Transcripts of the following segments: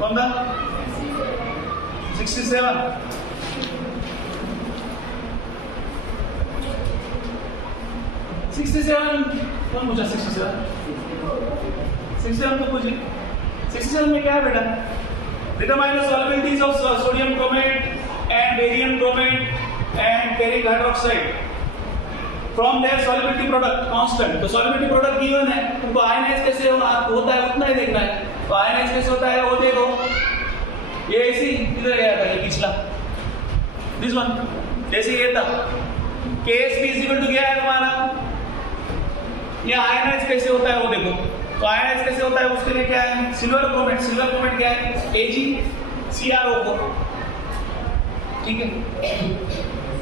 कौन था? 67। 67 कौन पूछा? 67 तो पूछे। 67 में क्या है बेटा? Determine the solubilities of sodium chromate and barium chromate and ferric hydroxide from their solubility product constant. तो सॉल्युबिलिटी प्रोडक्ट गिवन है, तुमको आयनाइज कैसे होता है उतना ही देखना है। तो आयनाइज कैसे होता है वो देखो। ये ऐसी इधर गया था, ये पिछला दिस वन, जैसे ये था KSP इक्वल टू क्या है तुम्हारा? ये आयनाइज कैसे होता है वो देखो। तो आयनाइज कैसे होता है उसके लिए क्या है? Silver chromate. सिल्वर क्रोमेट क्या है? AgCrO4। ठीक है,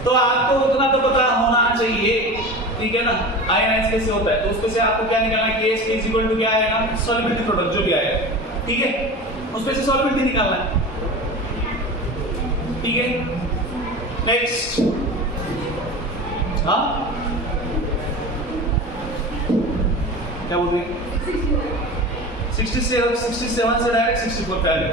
तो आपको उतना तो पता होना चाहिए, ठीक है ना, आयनाइज कैसे होता है। तो उसमें से आपको क्या निकालना है? KSP इक्वल टू क्या आएगा? सॉल्युबिलिटी प्रोडक्ट जो भी आएगा, ठीक है, उसमें से सॉल्युबिलिटी निकालना है, ठीक है। नेक्स्ट, हाँ क्या बोल रहे हैं? 67 से डायरेक्ट 64 पे आ गए।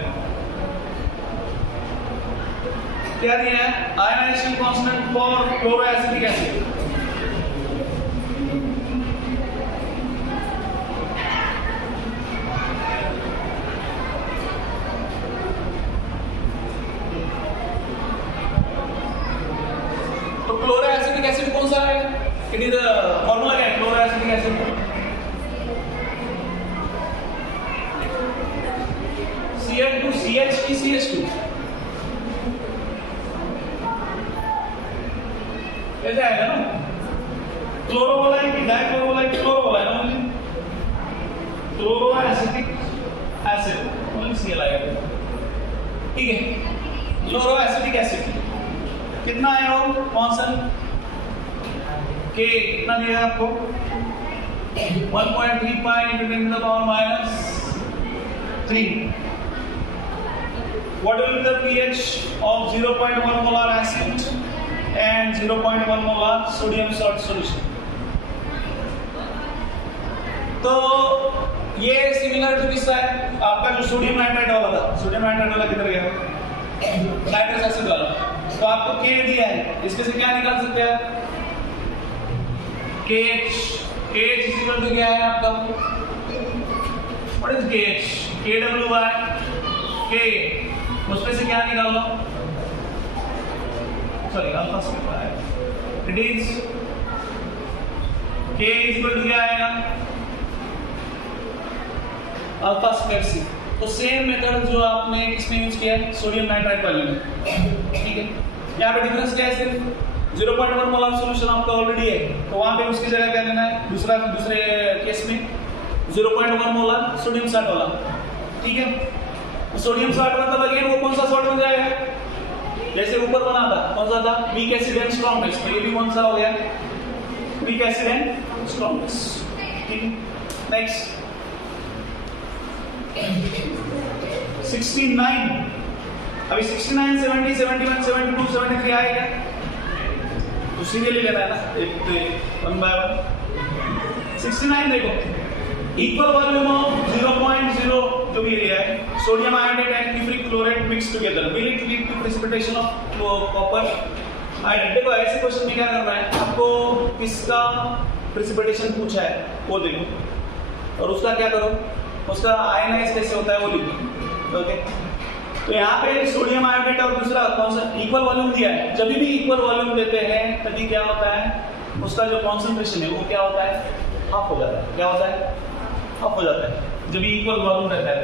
क्या दिया है? Ionization constant for chloroacetic acid. तो क्लोरोएसिटिक एसिड कौन सा है? इट इज फॉर्मूला क्या है क्लोरोएसिटिक एसिड? Cl2CH की CH2 कैसे आएगा ना? क्लोरो वाला है कि डाइक्लोरो वाला है? क्लोरो वाला है ना, क्लोरोएसिटिक एसिड ओनली Cl आएगा, ठीक है। क्लोरोएसिटिक एसिड कितना है वो कांस्टेंट? K कितना दिया आपको? 1.35 into 10 to the power minus 3. What will be the pH of 0.1 molar acid and 0.1 molar sodium salt solution? तो ये सिमिलर टू किसका है? आपका जो सोडियम नाइट्राइट वाला था। सोडियम नाइट्राइट वाला किधर गया? नाइट्रस एसिड वाला। तो आपको K दिया है, इसमें से क्या निकाल सकते हैं आप? KH is equal to क्या है आपका? What is KH? KW/K। उसमें से क्या निकालो? सॉरी अल्फा स्क्वायर है। It is K is equal to क्या आएगा? Alpha square C। तो सेम मेथड जो आपने इसमें यूज किया है सोडियम नाइट्राइट वाले में, ठीक है। यहाँ पे डिफरेंस क्या है? सिर्फ 0.1 मोलर सॉल्यूशन आपका ऑलरेडी है, तो वहां पे उसकी जगह क्या लेना है? दूसरे केस में 0.1 मोलर सोडियम साल्ट वाला, ठीक है। सोडियम साल्ट मतलब अगेन वो कौन सा सॉल्ट बन जाएगा? जैसे ऊपर बना था कौन सा था? Weak acid and strong base. तो ये भी कौन सा हो गया? Weak acid and strong base, ठीक है। नेक्स्ट 69। अभी 69, 70, 71, 72, 73 आएगा, तो सीरियली लेना है ना, एक 1 by 1। 69 देखो, इक्वल वॉल्यूम ऑफ 0.0 जो भी एरिया है, sodium iodate and cupric chloride mix together will it lead to precipitation of copper iodate. देखो ऐसे क्वेश्चन में क्या करना है आपको, किसका प्रेसिपिटेशन पूछा है वो देखो और उसका क्या करो, उसका आयनाइज कैसे होता है वो लिखो, ओके। तो यहाँ पे सोडियम आयोडेट और दूसरा कौन सा इक्वल वॉल्यूम दिया है। जब भी इक्वल वॉल्यूम देते हैं तभी क्या होता है, उसका जो कॉन्सेंट्रेशन है वो क्या होता है? हाफ हो जाता है। क्या होता है? हाफ हो जाता है जब इक्वल वॉल्यूम रहता है।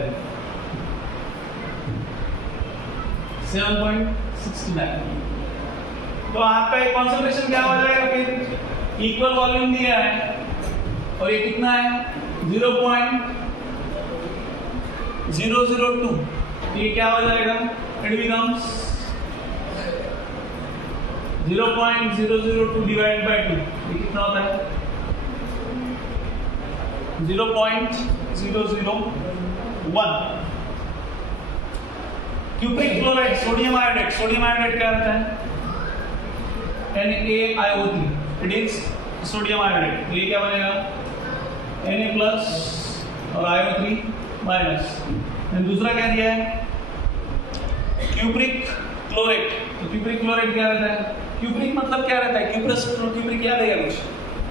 7.69। तो आपका कॉन्सेंट्रेशन क्या हो जाएगा? फिर इक्वल वॉल्यूम दिया है और ये कितना है? 0.002। ये क्या हो जाएगा? It becomes 0.002 divide by 2। ये कितना होता है? 0.001। Cupric chloride sodium iodate, sodium iodate क्या रहता है? NaIO3। It is sodium iodate. ये क्या बनेगा? Na+ और IO3 माइनस। दूसरा क्या दिया है, क्यूप्रिक क्लोरेट। तो क्यूप्रिक क्लोरेट क्या रहता है, क्यूप्रिक मतलब क्या रहता है, क्यूप्रस क्यूप्रिक क्या देगा कुछ,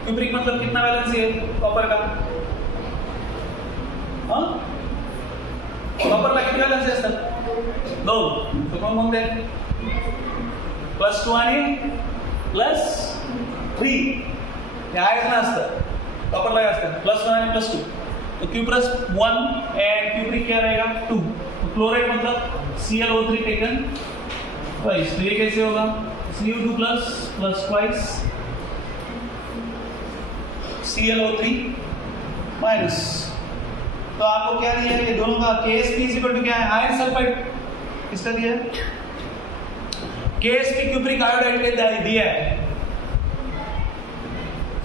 क्यूप्रिक मतलब कितना बैलेंस है कॉपर का, हाँ कॉपर का कितना बैलेंस है सर, 2, तो कौन कौन दे, +2 आणि +3 हे आहेच ना असतं, कॉपर लगा असतं +1 आणि +2, तो क्यूप्रस 1 एंड क्यूप्रिक क्या रहेगा 2, तो क्लोरेट मतलब ClO3 टेकन ट्वाइस, तो ये कैसे होगा Cu2 plus twice ClO3 minus. तो आपको क्या दिया है, ये दोनों का KSP इक्वल टू क्या है, आयरन सल्फाइड, किसका दिया है, KSP क्यूप्रिक आयोडाइड के दिया है,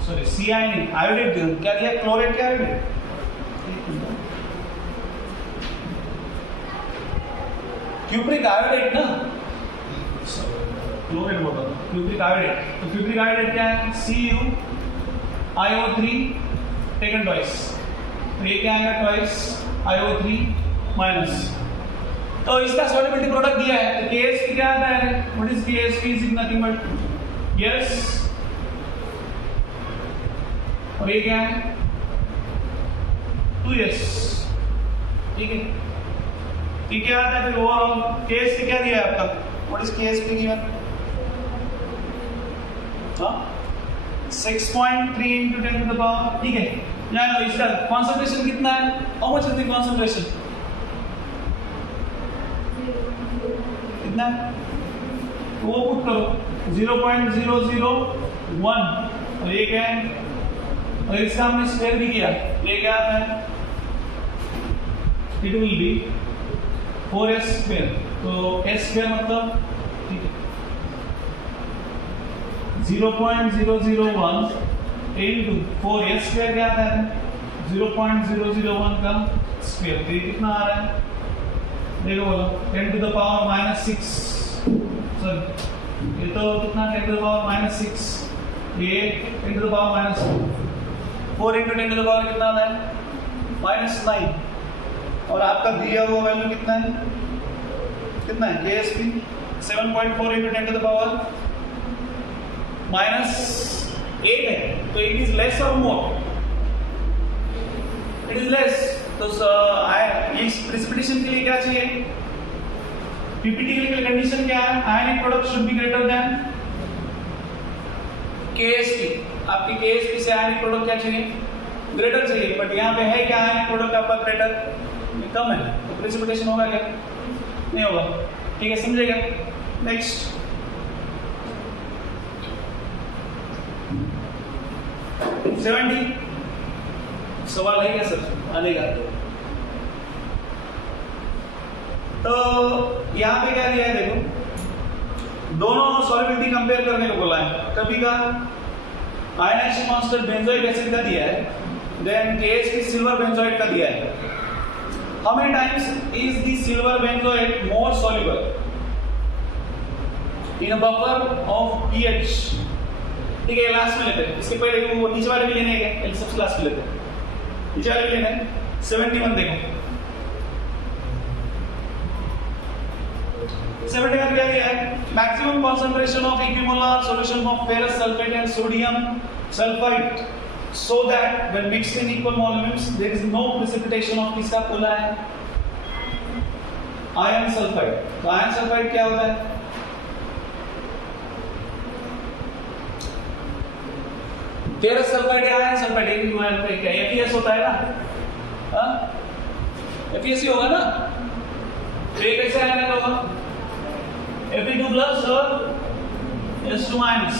सॉरी Ci नहीं आयोडाइड क्या दिया, क्लोरेट क्या आयोडाइड, क्यूप्रिक आयोडाइड ना, क्लोरेट बोल रहा हूं, क्यूप्रिक आयोडाइड, तो क्यूप्रिक आयोडाइड क्या है CuIO3 टेकन ट्वाइस, तो ये क्या आएगा ट्वाइस IO3 माइनस। तो इसका सॉल्युबिलिटी प्रोडक्ट दिया है, तो KSP क्या आता है, what is KSP is nothing but yes, और ये क्या है 2s, ठीक है, ठीक है आता है। फिर ओवरऑल KSP क्या दिया है आपका, व्हाट इज KSP गिवन, हाँ 6.3 into 10 to the power, ठीक है, यहाँ इसका कॉन्सेंट्रेशन कितना है, how much is the concentration, कितना है, वो पुट करो 0.001, और ये क्या है, और इसका हमने स्क्वायर भी किया, ये क्या आता है, it will be 4s square, तो s स्क्वायर मतलब ठीक है 0.001 into 4s स्क्वायर क्या आता है 0.001 का स्क्वायर, तो ये कितना आ रहा है, देखो बोलो 10 to the power -6, सॉरी ये तो कितना 10 to the power -6, ये 10 to the power -4, 4 into 10 to the power कितना आता है -9, और आपका दिया हुआ वैल्यू कितना है, कितना है KSP 7.4 into 10 to the power -8 है, तो इट इज लेस और मोर, इट इज लेस, तो इस प्रेसिपिटेशन के लिए क्या चाहिए, पीपीटी के लिए कंडीशन क्या है, ionic product should be greater than KSP, आपकी KSP से आयनिक प्रोडक्ट क्या चाहिए, ग्रेटर चाहिए, बट यहाँ पे है क्या आयनिक प्रोडक्ट आपका ग्रेटर, कम है, तो प्रेसिपिटेशन होगा क्या, नहीं होगा, ठीक है, समझेगा। नेक्स्ट 70 सवाल है क्या सर, आने का, तो यहाँ पे क्या दिया है, देखो दोनों सॉल्युबिलिटी कंपेयर करने को बोला है, कभी का आयनाइजेशन कांस्टेंट बेंजोइक एसिड का दिया है, देन KSP सिल्वर बेंजोइड का दिया है, how many times is the silver benzoate more soluble in a buffer of pH, ठीक है, लास्ट में लेते हैं, इसके पहले वो नीचे वाले भी लेने हैं, सबसे लास्ट में लेते हैं, नीचे वाले भी लेने हैं, 71 देखो 70 का क्या दिया है, maximum concentration of equimolar solution of ferrous sulphate and sodium sulphide so that when mixed in equal volumes there is no precipitation of किसका बोला है, आयरन सल्फाइड, तो आयरन सल्फाइड क्या होता है, फेरस सल्फाइड या आयरन सल्फाइड एक क्या FeS होता है ना, FeS ही होगा ना, तो ये कैसे आयरन होगा, Fe2 प्लस और S2 माइनस,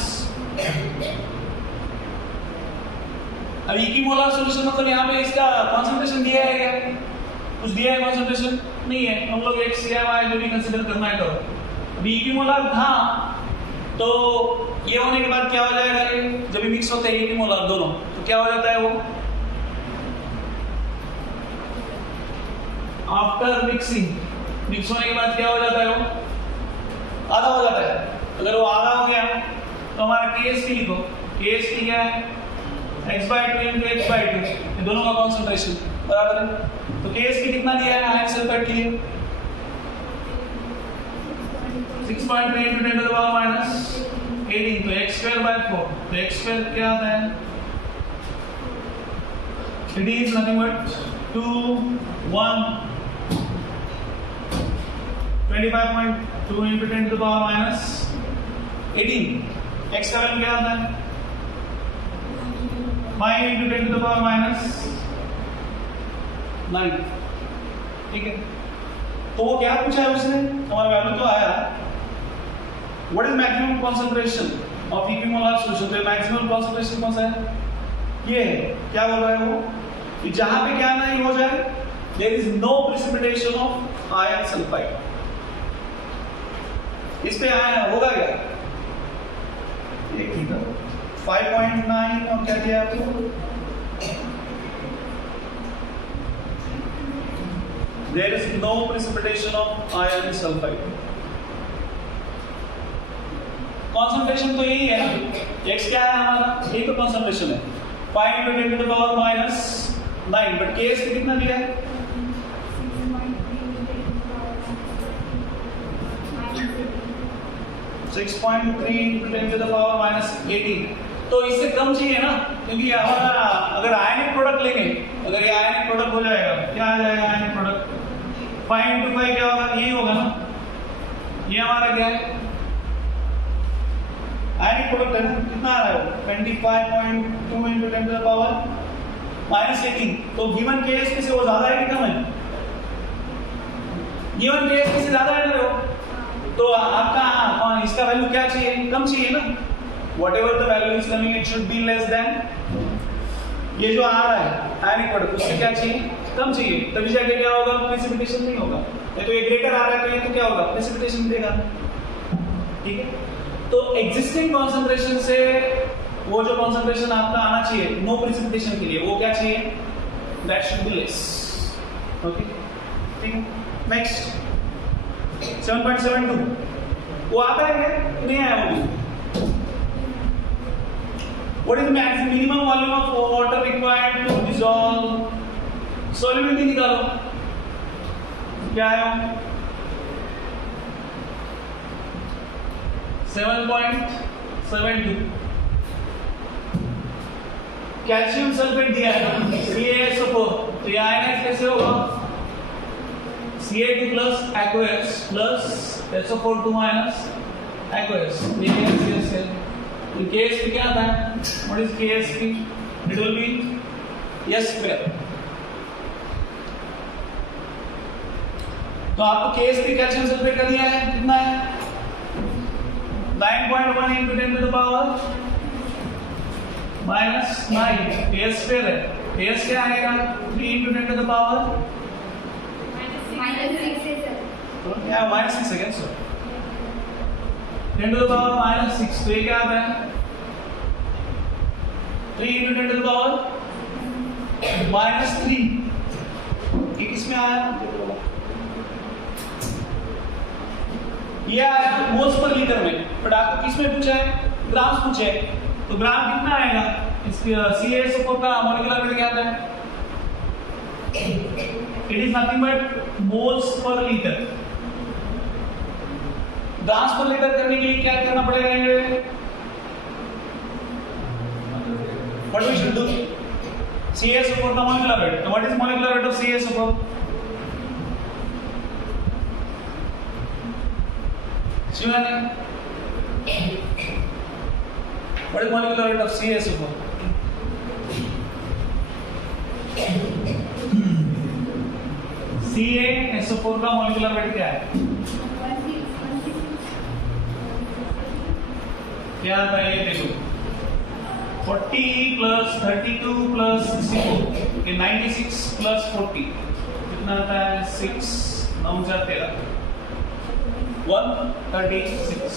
अब इक्विमोलर सॉल्यूशन मतलब यहाँ पे इसका कॉन्सेंट्रेशन दिया है क्या, कुछ दिया है कॉन्सेंट्रेशन नहीं है, हम लोग एक CMI जो भी कंसीडर करना है करो, अभी इक्विमोलर था, तो ये होने के बाद क्या हो जाएगा, जब भी मिक्स होते हैं इक्विमोलर दोनों, तो क्या हो जाता है वो, आफ्टर मिक्सिंग, मिक्स होने के बाद क्या हो जाता है वो, आधा हो जाता है, अगर वो आधा हो गया तो हमारा KSP लिखो, KSP क्या है x/2 into x/2, ये दोनों का कॉन्सेंट्रेशन, बराबर है। तो KSP कितना दिया है आयन सल्फाइड के लिए? 6.3 into 10 to the power minus 18, तो x square by 4, तो x square क्या आता है? It is nothing but 2, 1, 25.2 into 10 to the power minus 18, x का वैल्यू क्या आता है? 5 into 10 to the power minus 9, ठीक है। तो वो क्या पूछा है उसने? हमारा वैल्यू तो आया What is maximum concentration of equimolar solution? तो maximum concentration कौन सा है? ये है। क्या बोल रहा है वो? कि जहां पे क्या नहीं हो जाए, there is no precipitation of iron sulfide. इस पे आया होगा क्या? एक ही था 5.9 और क्या दिया आपको? There is no precipitation of iron sulfide. Concentration तो यही है ना, x क्या है हमारा? यही तो कॉन्सेंट्रेशन है 5 into 10 to the power minus 9, but Ks कितना दिया है? 6.3 into 10 to the power minus 18, तो इससे कम चाहिए ना, क्योंकि हमारा अगर आयनिक प्रोडक्ट लेंगे, अगर ये आयनिक प्रोडक्ट हो जाएगा, क्या आ जाएगा आयनिक प्रोडक्ट? 5 into 5 क्या होगा? यही होगा ना, ये हमारा क्या है? आयनिक प्रोडक्ट है, कितना आ रहा है? 25.2 into 10 to the power minus 18, तो गिवन KSP से वो ज्यादा है कि कम है? गिवन KSP से ज्यादा है ना वो, तो आपका इसका वैल्यू क्या चाहिए? कम चाहिए ना। Whatever the value is coming, it should be less than ये जो आ रहा है आयनिक प्रोडक्ट, उससे क्या चाहिए? कम चाहिए, तभी जाके क्या होगा? प्रेसिपिटेशन नहीं होगा। तो ये ग्रेटर आ रहा है तो ये तो क्या होगा? प्रेसिपिटेशन देगा, ठीक है। तो एग्जिस्टिंग कॉन्सेंट्रेशन से वो जो कॉन्सेंट्रेशन आपका आना चाहिए नो प्रेसिपिटेशन के लिए, वो क्या चाहिए? That should be less, okay, ठीक है। नेक्स्ट 7.72, वो आता है क्या? नहीं आया वो भी। What is the maximum minimum volume of water required to dissolve? Solubility निकालो, क्या है? 7.72। कैल्शियम सल्फेट दिया है CaSO4, तो ये आयनाइज कैसे होगा? Ca2 plus aqueous plus SO4 2 minus aqueous, ये CaCl। तो KSP क्या आता है? What is KSP? It will be S square। तो आपको KSP कैल्शियम सल्फेट का दिया है, कितना है? 9.1 into 10 to the power minus 9, KS square है। KS क्या आएगा? 3 into 10 to the power minus 6 है सर। क्या minus 6 है क्या sir? 10 to the power minus 6, तो ये क्या आता है? 3 into 10 to the power minus 3, ये किसमें आया? ये आया मोल्स पर लीटर में, बट आपको किसमें पूछा है? ग्राम्स पूछे है, तो ग्राम कितना आएगा? इसके CaSO4 का मॉलिक्यूलर वेट क्या आता है? It is nothing but moles per liter। Grams पर लीटर करने के लिए क्या करना पड़ेगा? ये what we should do? CaSO4 का molecular weight, तो what is molecular weight of CaSO4? What is molecular weight of CaSO4? CaSO4 का molecular weight क्या है? क्या आता है? ये देखो 40 plus 32 plus 64, ये 96 plus 40 कितना आता है? 6 9 13 136,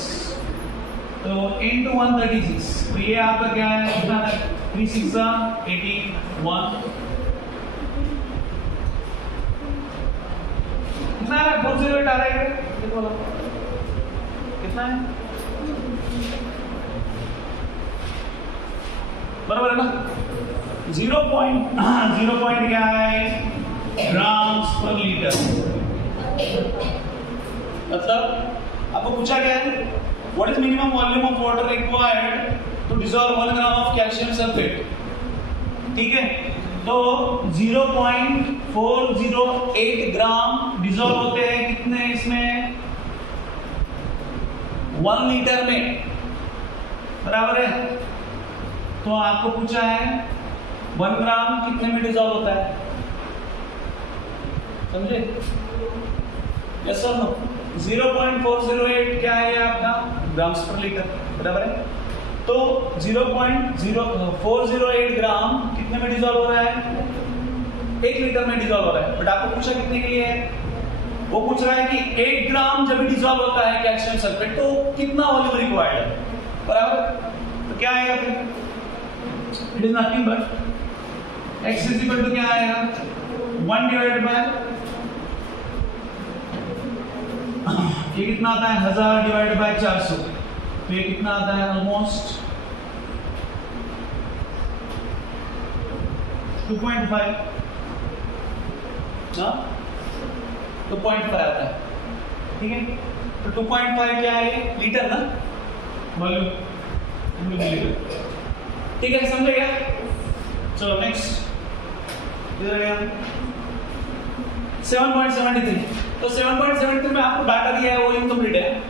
तो into 136, तो ये आपका क्या है? कितना है? 3 6 81, कितना है? 408 आ रहा है, कितना है? बराबर है ना? 0 पॉइंट क्या है, ग्राम्स पर लीटर। मतलब आपको पूछा गया है what is minimum volume of water required to dissolve 1 gram of calcium sulphate. ठीक है, तो 0.408 ग्राम डिसॉल्व होते हैं कितने इसमें, 1 लीटर में, बराबर है। तो आपको पूछा है 1 ग्राम कितने में डिसॉल्व होता है, समझे? यस और नो? 0.408 क्या है आपका, ग्राम्स पर लीटर, बराबर है। तो 0.0408 ग्राम कितने में डिसॉल्व हो रहा है, 1 लीटर में डिसॉल्व हो रहा है। बट आपको पूछा कितने के लिए है, वो पूछ रहा है कि 1 ग्राम जब डिसॉल्व होता है कैल्शियम सल्फेट तो कितना वॉल्यूम रिक्वायर्ड है, बराबर। तो क्या आएगा फिर, it is nothing but x is equal to क्या आएगा, 1 डिवाइडेड बाय ये कितना आता है 1000 डिवाइडेड बाय 400, तो ये कितना आता है ऑलमोस्ट 2.5, हाँ 2.5 आता है। ठीक है, तो 2.5 क्या है, लीटर ना, वॉल्यूम लीटर। ठीक है, समझे क्या? चलो नेक्स्ट इधर आया 7.73। तो 7.73 में आपको डाटा दिया है वो इनकम्प्लीट है।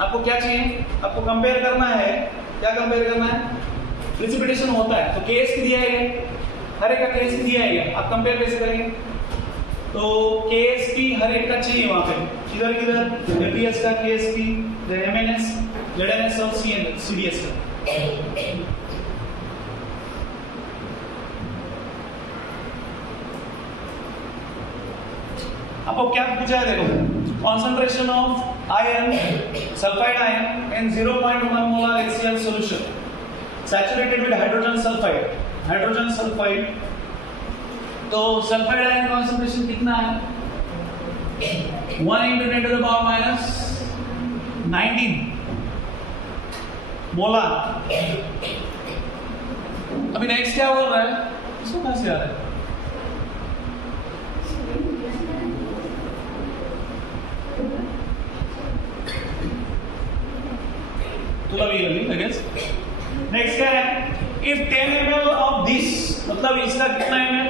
आपको क्या चाहिए, आपको कंपेयर करना है, क्या कंपेयर करना है, प्रेसिपिटेशन होता है तो केस दिया है, हर एक का केस दिया है, आप कंपेयर कैसे करेंगे? तो केएसपी हर एक का चाहिए वहां पे, किधर किधर, एपीएस का, केएसपी, एमएनएस, जेडएनएस और सीडीएस का। आपको क्या पूछा है, देखो concentration of iron, sulfide iron in 0.1 molar HCl solution saturated with hydrogen sulfide, तो सल्फाइड आयन कॉन्सेंट्रेशन कितना है, 1 into 10 to the power minus 19 molar. अभी नेक्स्ट क्या बोल रहा है, इसको कहां से आ रहा है, नेक्स्ट क्या है, इफ 10 ml ऑफ दिस, मतलब इसका कितना ml,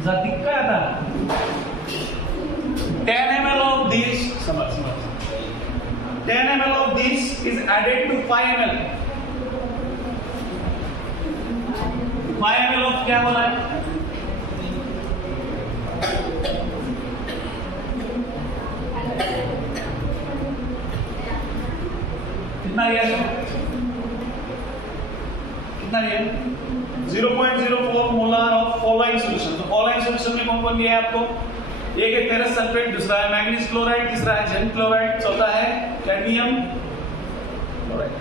दिक्कत आता है 10 ml of this, समझ 10 ml of this is added to 5 ml, 5 ml of क्या बोला है, कितना लिया, कितना लिया, 0.04 मोलार ऑफ फॉलोइंग सॉल्यूशन। तो फॉलोइंग सॉल्यूशन में कौन कौन दिया है आपको, एक है फेरस सल्फेट, दूसरा है मैंगनीज क्लोराइड, तीसरा है जिंक क्लोराइड, चौथा है कैडमियम क्लोराइड।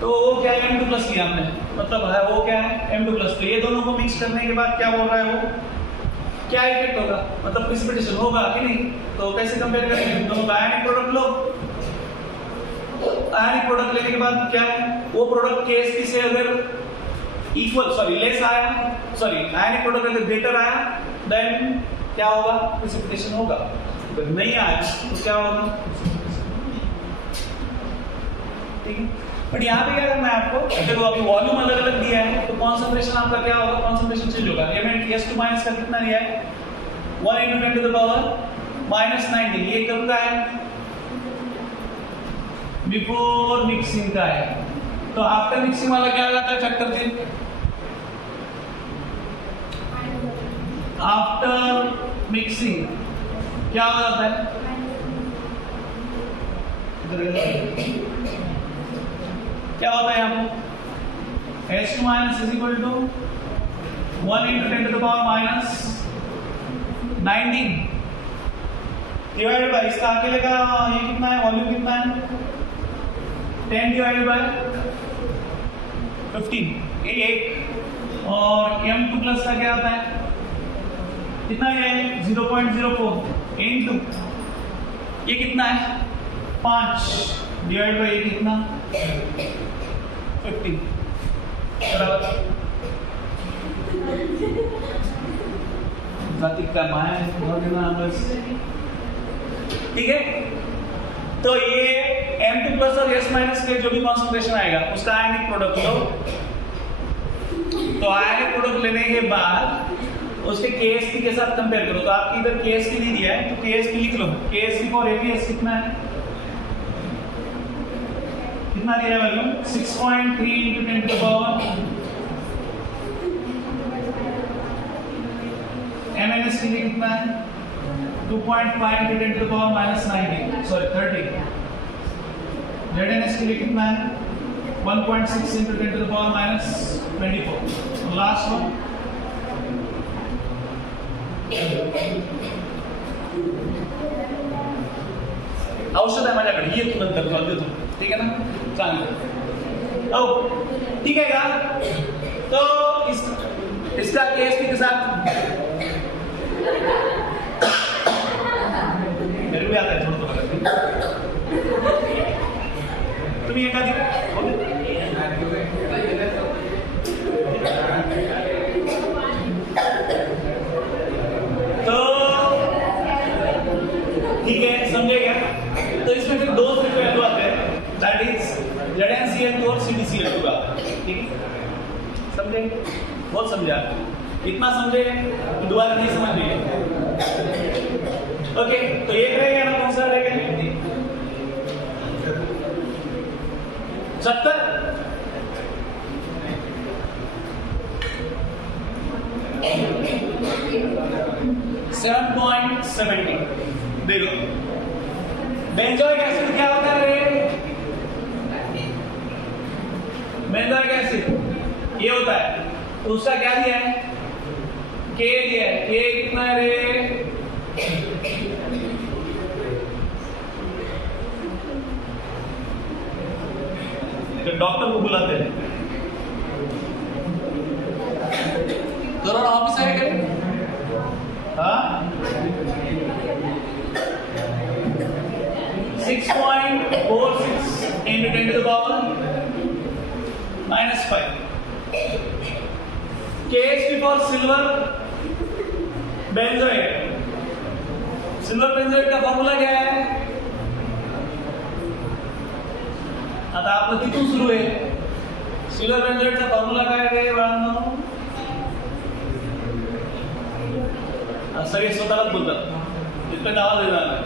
तो वो क्या है, M2+ लिया हमने, मतलब है वो क्या है M2+। तो ये दोनों को मिक्स करने के बाद क्या बोल रहा है वो, क्या इफेक्ट होगा, मतलब प्रेसिपिटेशन होगा कि नहीं। तो कैसे कंपेयर करेंगे, दोनों का आयनिक प्रोडक्ट लो, आयनिक प्रोडक्ट लेने के बाद क्या है, वो प्रोडक्ट केएसपी से अगर इक्वल लेस आया, आयनिक प्रोडक्ट अगर ग्रेटर आया देन क्या होगा, प्रेसिपिटेशन होगा। अगर नहीं आया तो क्या होगा, ठीक है। बट यहाँ पे क्या करना है आपको, देखो अभी वॉल्यूम अलग अलग दिया है तो कॉन्सेंट्रेशन आपका क्या होगा, कॉन्सेंट्रेशन चेंज होगा। S2 माइनस का कितना दिया है, 1 into 10 to the power minus 19, ये कब का है, बिफोर मिक्सिंग का है। तो आफ्टर मिक्सिंग वाला क्या आता है फैक्टर फिर, आफ्टर मिक्सिंग क्या हो जाता है, क्या होता है यहाँ पे, S2 minus is equal to 1 into 10 to the power minus 19 divided by इसका अकेले का ये कितना है, वॉल्यूम कितना है, 10 डिवाइडेड बाय 15, ये 1। और M2+ का क्या आता है, कितना है 0.04 इनटू ये कितना है 5 डिवाइड बाय ये कितना 50 बराबर ठीक है, तो ये M2 प्लस और S माइनस के जो भी कॉन्सेंट्रेशन आएगा उसका आयनिक प्रोडक्ट लो। तो आयनिक प्रोडक्ट लेने के बाद उसके KSP के साथ कंपेयर करो। तो आपकी इधर KSP नहीं दिया है तो KSP लिख लो। KSP फॉर ABS कितना है, कितना दिया है value 6.3 into 10 to the power। MNS के लिए कितना है 2.5 into 10 to the power minus 19, sorry 30। ZNS के लिए कितना है 1.6 into 10 to the power minus 24। Last one औषध आहे माझ्याकडे, ये तू नंतर तुला देतो, ठीक आहे ना, चांगलं। ओ ठीक है का, तो इसका KSP के साथ मेरे भी आता है थोड़ा थोड़ा, तुम्ही एखादी तो ठीक है, समझे क्या। तो इसमें फिर दो सिर्फ वैल्यू आते हैं, दैट इज ZnCl2 और CdCl2 का, ठीक है, समझे, बहुत समझा, इतना समझे तो दोबारा नहीं समझिए। ओके, तो एक रहेगा ना, कौन सा रहेगा 70। देखो बेंजोइक एसिड क्या होता है रे, बेंजोइक एसिड ये होता है, तो उसका क्या दिया है K दिया है। K कितना है रे, तो डॉक्टर को बुलाते हैं, कोरोना ऑफिस आएगा, हाँ 6.46 into 10 to the power minus 5। KSP for silver benzoate, silver benzoate का फॉर्मूला क्या है, आता आपलं तिथून सुरू आहे। सिल्वर बेंजोएटचा फॉर्म्युला काय रे बाळांनो, सगळे स्वतःलाच बोलतात, इतकं नाव देणार नाही।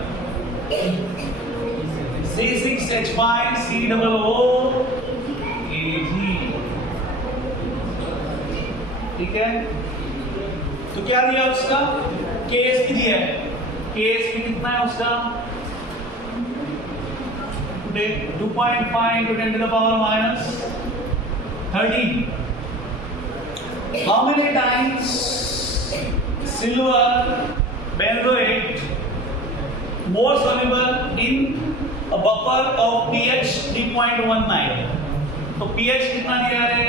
C6H5COO AG, ठीक है। तो क्या दिया उसका, KSP दिया है। KSP कितना है उसका 2.5 into 10 to the power minus 13। How many times silver benzoate more soluble in a buffer of pH 3.19। तो pH कितना दिया है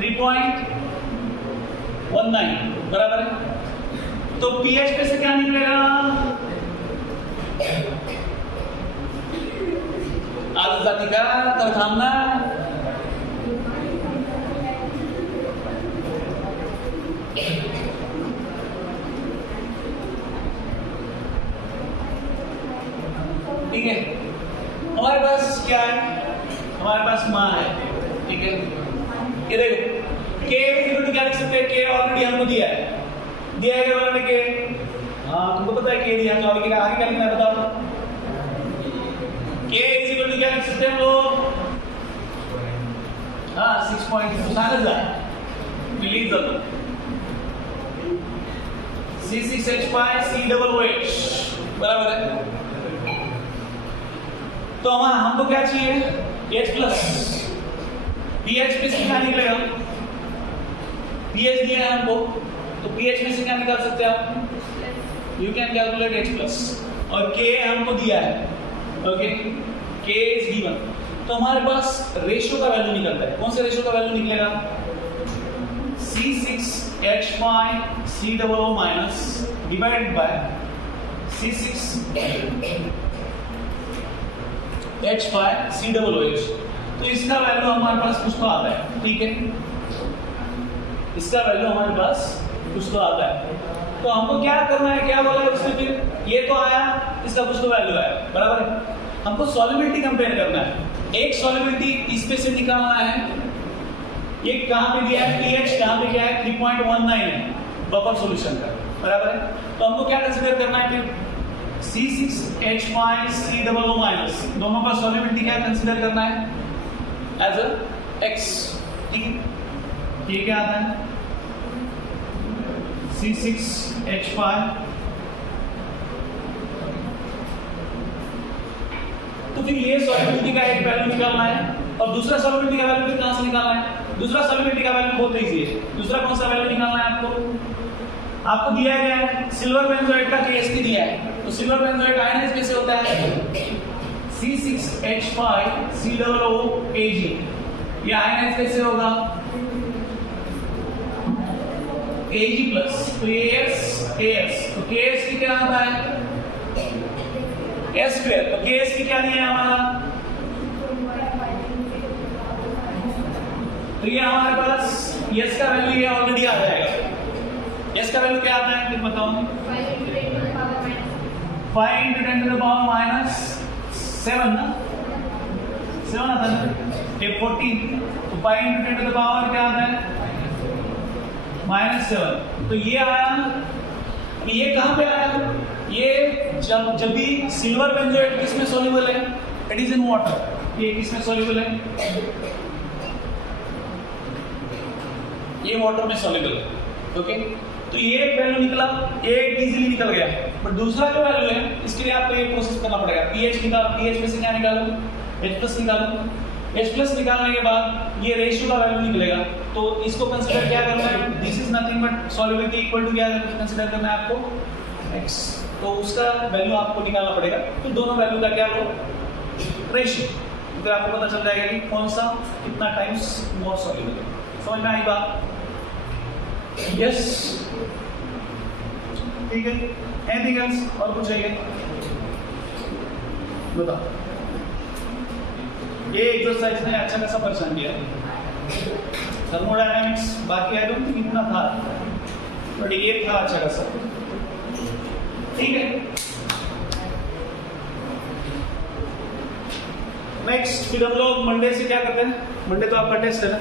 3.19, बराबर है। तो pH पे से क्या निकलेगा, आज जाती का तर थांबना, ठीक है। हमारे पास क्या है, हमारे पास माँ है, ठीक है। ये देखो K इक्वल क्या लिख सकते हैं, K ऑलरेडी हमको दिया है, दिया है उन्होंने K, हाँ तुमको पता है K दिया, तो आगे क्या लिखना है बताओ। K इज इक्वल टू क्या लिख सकते हैं हम लोग, हाँ 6.2 सांगत जा, रिलीज जातो C6H5COOH, बराबर है। तो हमको क्या चाहिए H प्लस, pH पे से क्या निकलेगा, pH दिया है हमको, तो pH में से क्या निकाल सकते हैं आप, you can calculate H plus, और K हमको दिया है, ओके, K इज गिवन। तो हमारे पास रेशियो का वैल्यू निकलता है, कौन से रेशियो का वैल्यू निकलेगा, C6H5COO minus divided by C6H5COOH। तो इसका वैल्यू हमारे पास कुछ तो आता है, ठीक है। इसका वैल्यू हमारे पास कुछ तो आता है। तो हमको क्या करना है, क्या बोला है उसने, फिर ये तो आया, इसका कुछ तो वैल्यू आया, बराबर है। हमको सॉल्युबिलिटी कंपेयर करना है। एक सॉल्युबिलिटी इसमें से निकालना है। ये कहाँ पे दिया है, pH कहाँ पे क्या है, 3.19 है बफर सॉल्यूशन का, बराबर है। तो हमको क्या कंसीडर करना है फिर, C6H5 COO- दोनों का सॉल्युबिलिटी क्या कंसीडर करना है, एज अ X, ठीक है। ये क्या आता है, C6H5। तो फिर ये सॉल्युबिलिटी का एक वैल्यू निकालना है, और दूसरा सॉल्युबिलिटी का वैल्यू फिर कहां से निकालना है। दूसरा सॉल्युबिलिटी का वैल्यू बहुत इजी है। दूसरा कौन सा वैल्यू निकालना है आपको दिया गया है सिल्वर बेंजोएट का KSP दिया है। तो सिल्वर बेंजोएट आयनाइज कैसे होता है, C6H5 COO-Ag। ये आयनाइज कैसे होगा, Ag+, तो ये AS, तो KSP क्या आता है, S²। तो KSP क्या दिया है हमारा, तो ये हमारे पास S का वैल्यू ये ऑलरेडी आ जाएगा। S का वैल्यू क्या आता है फिर बताओ, 5 × 10⁻⁻7 ना, 7 आता है ना, ये 14, तो 5 × 10⁻⁻ क्या आता है, -7। तो ये आया, ये कहां पे आया, ये जब भी सिल्वर बेंजोएट किसमें सॉल्युबल है, इट इज इन वाटर। ये किसमें सॉल्युबल है, ये वाटर में सॉल्युबल है, ओके। तो ये एक वैल्यू निकला, एक इजीली निकल गया। बट दूसरा जो वैल्यू है, इसके लिए आपको ये प्रोसेस करना पड़ेगा। pH निकालो, pH में से क्या निकालो, H+ निकालो। H+ निकालने के बाद ये रेशियो का वैल्यू निकलेगा। तो इसको कंसीडर क्या करना है, this is nothing but solubility equal to क्या कंसीडर करना है आपको, X। तो उसका वैल्यू आपको निकालना पड़ेगा। तो दोनों वैल्यू का क्या हो, रेशियो, फिर आपको पता चल जाएगा कि कौन सा कितना टाइम्स मोर सॉल्युबल है। समझ में आई बात, यस, ठीक है। एनीथिंग एल्स, और कुछ है बताओ। ये एक्सरसाइज ने अच्छा खासा परेशान किया। थर्मोडायनामिक्स बाकी आई डोंट थिंक इतना था, बट ये था अच्छा खासा, ठीक है। नेक्स्ट फिर हम लोग मंडे से क्या करते हैं, मंडे तो आपका टेस्ट है ना,